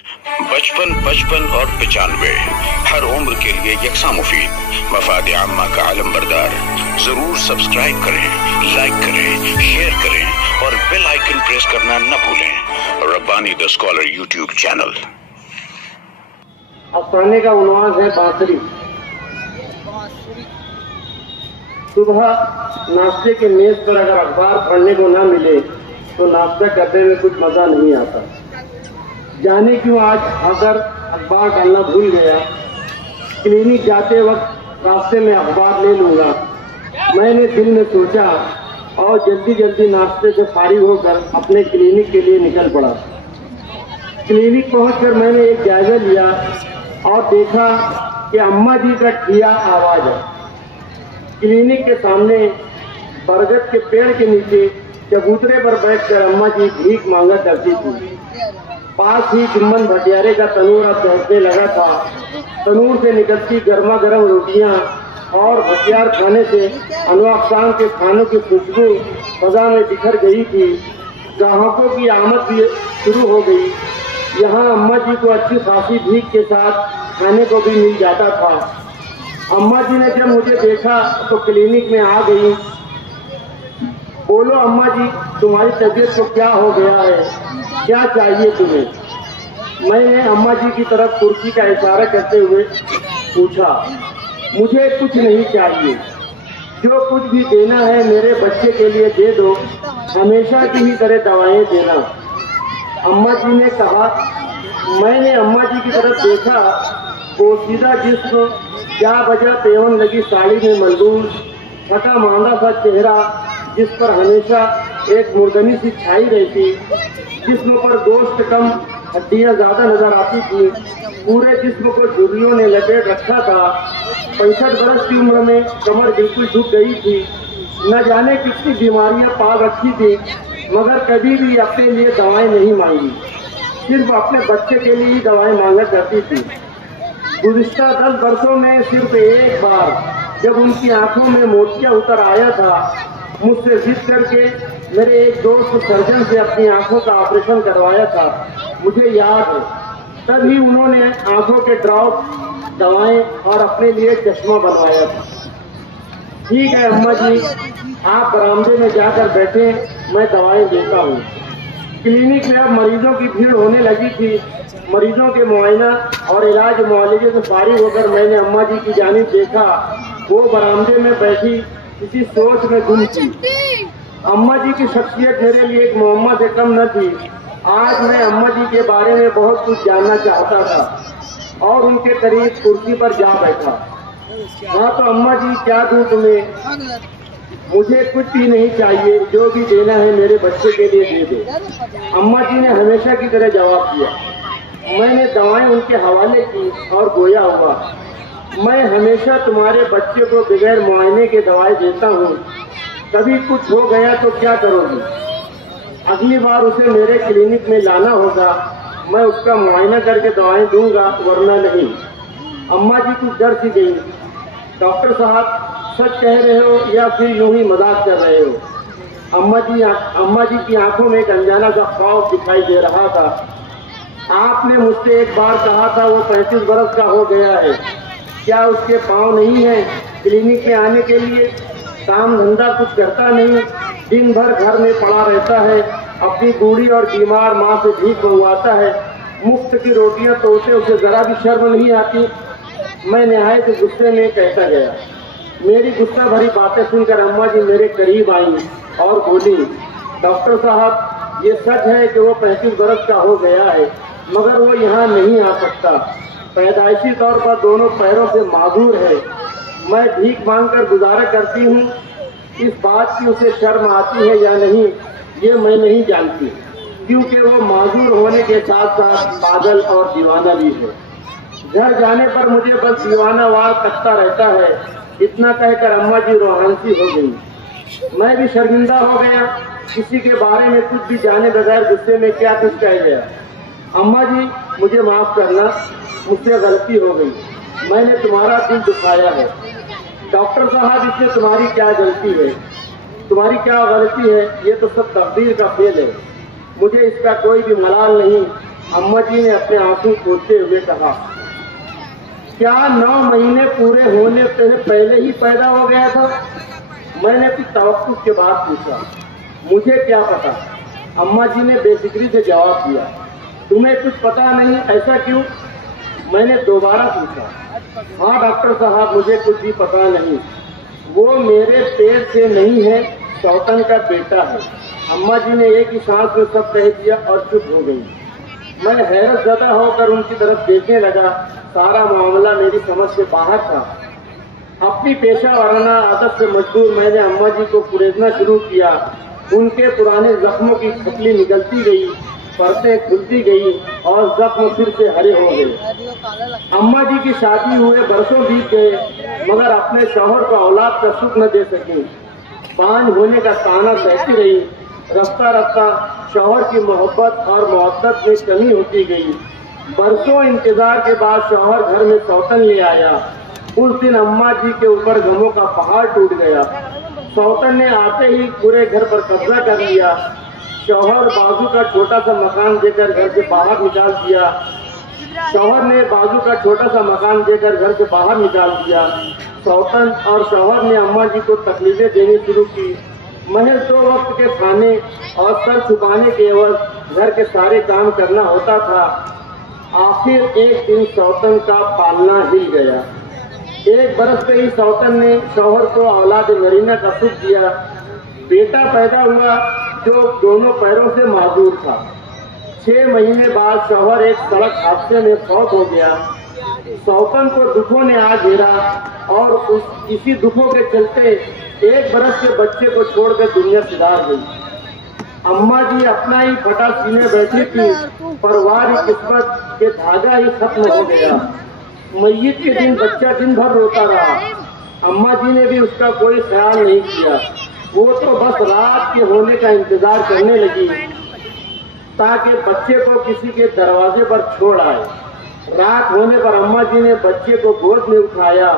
55, 55 और 95 हर उम्र के लिए यकसा मुफीद। मफाद आम्मा का आलम बरदार। जरूर सब्सक्राइब करें, लाइक करें, शेयर करें और बेल आइकन प्रेस करना न भूलें। Rabbani the scholar YouTube channel. अफसाने का उन्वान है बांसुरी। सुबह नाश्ते के मेज पर अगर अखबार पढ़ने को ना मिले तो नाश्ता करने में कुछ मजा नहीं आता। जाने क्यों आज अगर अखबार डालना भूल गया। क्लिनिक जाते वक्त रास्ते में अखबार ले लूंगा, मैंने दिल में सोचा और जल्दी जल्दी नाश्ते से फारिग होकर अपने क्लिनिक के लिए निकल पड़ा। क्लिनिक पहुंचकर मैंने एक जायजा लिया और देखा कि अम्मा जी का ठिया आवाज है। क्लिनिक के सामने बरगद के पेड़ के नीचे चबूतरे पर बैठकर अम्मा जी भीख मांगा करती थी। पास ही जुम्मन भटियारे का तनूर अब दहकने लगा था। तनूर से निकलती गर्मा गर्म रोटियां और भटियार खाने से अनवा अक़साम के खानों की खुशबू फजा में बिखर गई थी। ग्राहकों की आमद भी शुरू हो गई। यहाँ अम्मा जी को अच्छी खासी भीख के साथ खाने को भी मिल जाता था। अम्मा जी ने जब मुझे देखा तो क्लिनिक में आ गई। बोलो अम्मा जी, तुम्हारी तबीयत को क्या हो गया है, क्या चाहिए तुम्हें? मैंने अम्मा जी की तरफ कुर्सी का इशारा करते हुए पूछा। मुझे कुछ नहीं चाहिए, जो कुछ भी देना है मेरे बच्चे के लिए दे दो, हमेशा की ही तरह दवाएं देना। अम्मा जी ने कहा। मैंने अम्मा जी की तरफ देखा। पोशीदा जिस्म, क्या वजह पेवन लगी साड़ी में मलबूस, फटा मांदा सा चेहरा जिस पर हमेशा एक मुर्दनी सी छाई रहती, जिस्म पर गोश्त कम हड्डियां ज्यादा नजर आती थी। पूरे जिस्म को झुर्रियों ने लपेट रखा था। 65 बरस की उम्र में कमर बिल्कुल झुक गई थी। न जाने कितनी बीमारियां पाल रखी थी, मगर कभी भी अपने लिए दवाएं नहीं मांगी, सिर्फ अपने बच्चे के लिए ही दवाएं मांगा करती थी। गुज़िश्ता 10 वर्षों में सिर्फ एक बार जब उनकी आंखों में मोतिया उतर आया था, मुझसे जिद करके मेरे एक दोस्त सर्जन से अपनी आंखों का ऑपरेशन करवाया था। मुझे याद है, तभी उन्होंने आंखों के ड्रॉप, दवाएं और अपने लिए चश्मा बनवाया था। ठीक है अम्मा जी, आप बरामदे में जाकर बैठे, मैं दवाएं देता हूँ। क्लिनिक में अब मरीजों की भीड़ होने लगी थी। मरीजों के मुआयना और इलाज मुआवजे से फारिग होकर मैंने अम्मा जी की जानिब देखा। वो बरामदे में बैठी किसी सोच में गुम थी। अम्मा जी की शख्सियत मेरे लिए एक मुअम्मा से कम न थी। आज मैं अम्मा जी के बारे में बहुत कुछ जानना चाहता था और उनके करीब कुर्सी पर जा बैठा। हाँ तो अम्मा जी, क्या दूं तुम्हें? मुझे कुछ भी नहीं चाहिए, जो भी देना है मेरे बच्चे के लिए दे दो। अम्मा जी ने हमेशा की तरह जवाब दिया। मैंने दवाएं उनके हवाले की और गोया हुआ, मैं हमेशा तुम्हारे बच्चे को बगैर मुआयने के दवाएं देता हूँ। कभी कुछ हो गया तो क्या करोगी? अगली बार उसे मेरे क्लिनिक में लाना होगा, मैं उसका मुआयना करके दवाएं दूंगा, वरना नहीं। अम्मा जी कुछ डर सी गई। डॉक्टर साहब, सच कह रहे हो या फिर यूं ही मजाक कर रहे हो? अम्मा जी की आंखों में एक अनजाना सा खौफ दिखाई दे रहा था। आपने मुझसे एक बार कहा था वो 35 बरस का हो गया है, क्या उसके पाँव नहीं है क्लिनिक में आने के लिए? काम धंधा कुछ करता नहीं, दिन भर घर में पड़ा रहता है, अपनी बूढ़ी और बीमार माँ से भीख मंगवाता है, मुफ्त की रोटियां तोड़ते उसे जरा भी शर्म नहीं आती। मैं निहायत गुस्से में कहता गया। मेरी गुस्सा भरी बातें सुनकर अम्मा जी मेरे करीब आई और बोली, डॉक्टर साहब, ये सच है कि वो 35 बरस का हो गया है, मगर वो यहाँ नहीं आ सकता। पैदाइशी तौर पर दोनों पैरों से माजूर है। मैं भीख मांगकर गुजारा करती हूँ। इस बात की उसे शर्म आती है या नहीं, ये मैं नहीं जानती, क्योंकि वो माजूर होने के साथ साथ पागल और दीवाना भी है। घर जाने पर मुझे बस दीवाना वार तकता रहता है। इतना कहकर अम्मा जी रोहानसी हो गई। मैं भी शर्मिंदा हो गया। किसी के बारे में कुछ भी जाने बगैर गुस्से में क्या कुछ कह गया। अम्मा जी, मुझे माफ करना, मुझसे गलती हो गई, मैंने तुम्हारा दिल दुखाया है। डॉक्टर साहब, इसमें तुम्हारी क्या गलती है, तुम्हारी क्या गलती है? ये तो सब तकदीर का खेल है। मुझे इसका कोई भी मलाल नहीं। अम्मा जी ने अपने आंसू पोंछते हुए कहा, क्या 9 महीने पूरे होने से पहले ही पैदा हो गया था? मैंने कुछ तवक्कुफ के बाद पूछा। मुझे क्या पता? अम्मा जी ने बेफिक्री से जवाब दिया। तुम्हें कुछ पता नहीं, ऐसा क्यों? मैंने दोबारा पूछा। हाँ डॉक्टर साहब, मुझे कुछ भी पता नहीं। वो मेरे पेट से नहीं है, सौतन का बेटा है। अम्मा जी ने एक ही सांस में सब कह दिया और चुप हो गई। मैं हैरत ज़दा होकर उनकी तरफ देखने लगा। सारा मामला मेरी समझ से बाहर था। अपनी पेशा वाराना आदत से मजबूर मैंने अम्मा जी को कुरेदना शुरू किया। उनके पुराने जख्मों की खपली निकलती गई, परतें खुलती गई और जख्म फिर से हरे हो गए। अम्मा जी की शादी हुए बरसों बीत गए, मगर अपने शौहर को औलाद का सुख न दे सकी। बांझ होने का ताना सहती रही। रफ्ता रफ्ता शौहर की मोहब्बत और मुहब्बत में कमी होती गई। बरसों इंतजार के बाद शौहर घर में सौतन ले आया। उस दिन अम्मा जी के ऊपर गमों का पहाड़ टूट गया। सौतन ने आते ही पूरे घर पर कब्जा कर लिया। शौहर बाजू का छोटा सा मकान देकर घर से बाहर निकाल दिया। शौहर ने बाजू का छोटा सा मकान देकर घर से बाहर निकाल दिया। सौतन और शौहर ने अम्मा जी को तकलीफें देनी शुरू की। महज 2 वक्त के खाने और सर छुपाने के एवज घर के सारे काम करना होता था। आखिर एक दिन सौतन का पालना हिल गया। 1 बरस पे ही सौतन ने शौहर को औलाद नरीना का सुख दिया। बेटा पैदा हुआ जो दोनों पैरों से माजूर था। 6 महीने बाद शौहर एक सड़क हादसे में फौत हो गया। सौतन को दुखों ने आ घेरा और इसी दुखों के चलते 1 बरस के बच्चे को छोड़कर दुनिया सिधार गई। अम्मा जी अपना ही फटा सीने बैठी थी, पर वारी किस्मत के धागा ही खत्म हो गया। मैयत के दिन बच्चा दिन भर रोता रहा। अम्मा जी ने भी उसका कोई ख्याल नहीं किया। वो तो बस रात के होने का इंतजार करने लगी ताकि बच्चे को किसी के दरवाजे पर छोड़ आए। रात होने पर अम्मा जी ने बच्चे को गोद में उठाया,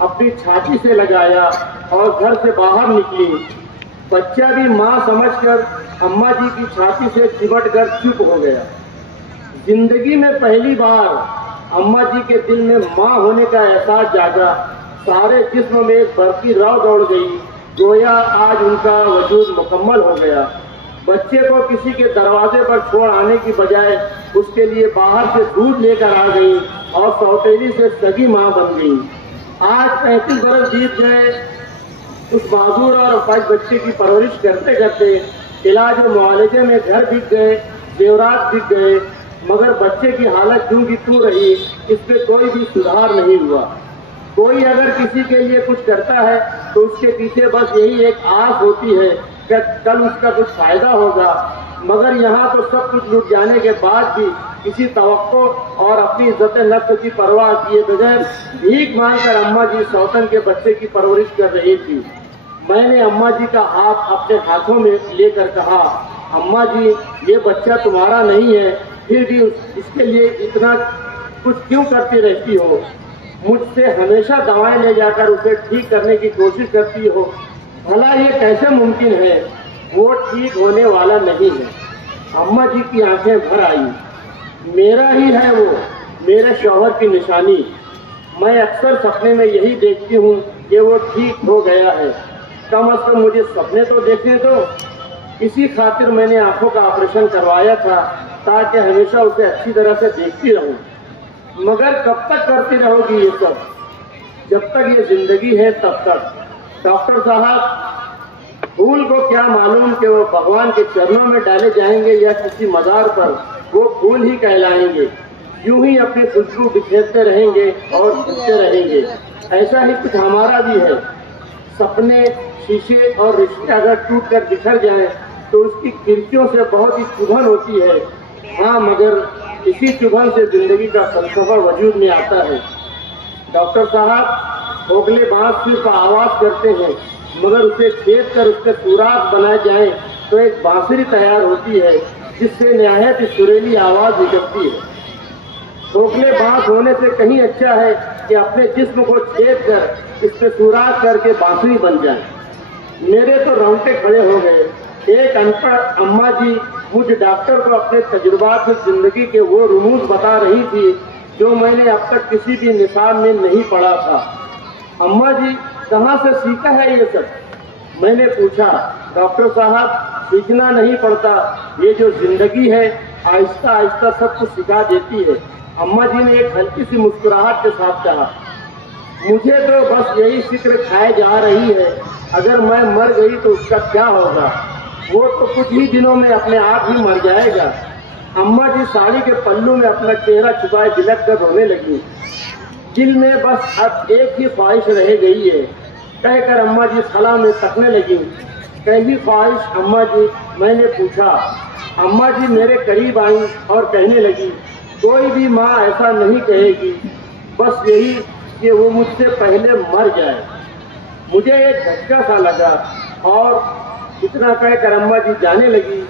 अपनी छाती से लगाया और घर से बाहर निकली। बच्चा भी माँ समझकर अम्मा जी की छाती से चिपटकर चुप हो गया। जिंदगी में पहली बार अम्मा जी के दिल में माँ होने का एहसास जागा। सारे जिस्म में एक बरकी राव दौड़ गई, गोया आज उनका वजूद मुकम्मल हो गया। बच्चे को किसी के दरवाजे पर छोड़ आने की बजाय उसके लिए बाहर से दूध लेकर आ गई और सौतेली से सगी माँ बन गई। आज 35 बरस बीत गए। उस माजूर और अपाहिज बच्चे की परवरिश करते करते इलाज और मुआलजे में घर बिक गए, जेवरात बिक गए, मगर बच्चे की हालत यूं की त्यों रही। इस पे कोई भी सुधार नहीं हुआ। कोई अगर किसी के लिए कुछ करता है तो उसके पीछे बस यही एक आस होती है कि कल उसका कुछ फायदा होगा, मगर यहाँ तो सब कुछ लुट जाने के बाद भी किसी तवक्को और अपनी इज्जत नफ्स की परवाह किए बगैर भीख मांगकर अम्मा जी सौतन के बच्चे की परवरिश कर रही थी। मैंने अम्मा जी का हाथ अपने हाथों में लेकर कहा, अम्मा जी ये बच्चा तुम्हारा नहीं है, फिर भी इसके लिए इतना कुछ क्यों करती रहती हो? मुझसे हमेशा दवाएं ले जाकर उसे ठीक करने की कोशिश करती हो। भला ये कैसे मुमकिन है? वो ठीक होने वाला नहीं है। अम्मा जी की आंखें भर आई। मेरा ही है वो, मेरे शौहर की निशानी। मैं अक्सर सपने में यही देखती हूँ कि वो ठीक हो गया है। कम अज कम मुझे सपने तो देखने दो। इसी खातिर मैंने आंखों का ऑपरेशन करवाया था ताकि हमेशा उसे अच्छी तरह से देखती रहूं। मगर कब तक करती रहोगी ये सब? जब तक ये जिंदगी है तब तक। डॉक्टर साहब, फूल को क्या मालूम कि वो भगवान के चरणों में डाले जाएंगे या किसी मजार पर वो फूल ही कहलाएंगे। यूं ही अपनी खुशबू बिखेरते रहेंगे और खिलते रहेंगे। ऐसा ही कुछ हमारा भी है। सपने, शीशे और रिश्ते अगर टूट कर बिखर जाएं तो उसकी खिड़कियों से बहुत ही चुभन होती है। हाँ, मगर इसी चुभन से जिंदगी का फलसफा वजूद में आता है। डॉक्टर साहब, ओगले बांस सिर्फ आवाज करते हैं, मगर उसे छेद कर उसके सुराग बनाए जाएं तो एक बांसुरी तैयार होती है जिससे निहायत सुरीली आवाज निकलती है। खोखले बांस होने से कहीं अच्छा है कि अपने जिस्म को छेद कर इस पे सुराग करके बांसुरी बन जाए। मेरे तो रोंगटे खड़े हो गए। एक अनपढ़ अम्मा जी मुझ डॉक्टर को अपने तजुर्बात से जिंदगी के वो रुमूज बता रही थी जो मैंने अब तक किसी भी निसाब में नहीं पढ़ा था। अम्मा जी, कहाँ से सीखा है ये सब? मैंने पूछा। डॉक्टर साहब, सीखना नहीं पड़ता, ये जो जिंदगी है आहिस्ता आहिस्ता सब कुछ सिखा देती है। अम्मा जी ने एक हल्की सी मुस्कुराहट के साथ कहा, मुझे तो बस यही फिक्र खाए जा रही है, अगर मैं मर गई तो उसका क्या होगा? वो तो कुछ ही दिनों में अपने आप ही मर जाएगा। अम्मा जी साड़ी के पल्लू में अपना चेहरा छुपाए बिलख कर रोने लगी। दिल में बस अब एक ही ख्वाहिश रह गई है, कहकर अम्मा जी खला में तकने लगी। कैसी ख्वाहिश अम्मा जी? मैंने पूछा। अम्मा जी मेरे करीब आई और कहने लगी, कोई भी माँ ऐसा नहीं कहेगी, बस यही कि वो मुझसे पहले मर जाए। मुझे एक झटका सा लगा और इतना कहकर अम्मा जी जाने लगी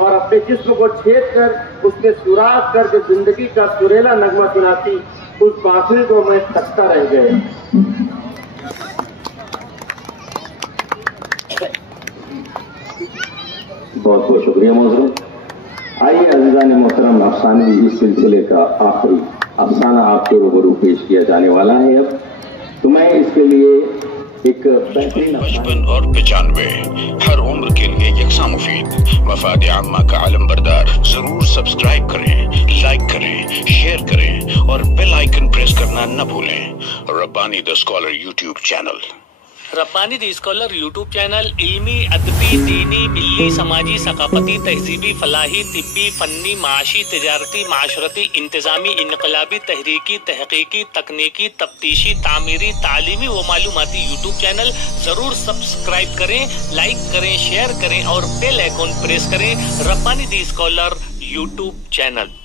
और अपने जिस्म को छेद कर उसमें सुराख करके जिंदगी का सुरीला नगमा सुनाती उस बांसुरी को मैं तकता रह गया। बहुत बहुत शुक्रिया मोहतरम। आइए अज़ीज़ान मोहतरम, अफसानवी इस सिलसिले का आखिरी अफसाना आपके रूबरू पेश किया जाने वाला है। अब तो मैं इसके लिए एक बेहतरीन 55 और 95 हर उम्र के लिए यकसा मुफीद मफाद आम्मा का आलम बरदार। जरूर सब्सक्राइब करें, लाइक करें, शेयर करें और बेल आइकन प्रेस करना न भूलें। Rabbani the scholar YouTube channel. Rabbani the scholar YouTube channel इल्मी, अदबी, दीनी, मिल्ली, समाजी, सकाफती, तहजीबी, फलाही, तिब्बी, फन्नी, माशी, तिजारती, माशरती, इंतजामी, इनकलाबी, तहरीकी, तहकीकी, तकनीकी, तफ्तीशी, तामीरी, तालीमी व मालूमाती यूट्यूब चैनल जरूर सब्सक्राइब करें, लाइक करें, शेयर करें और बेल आइकन प्रेस करें। Rabbani the scholar YouTube channel.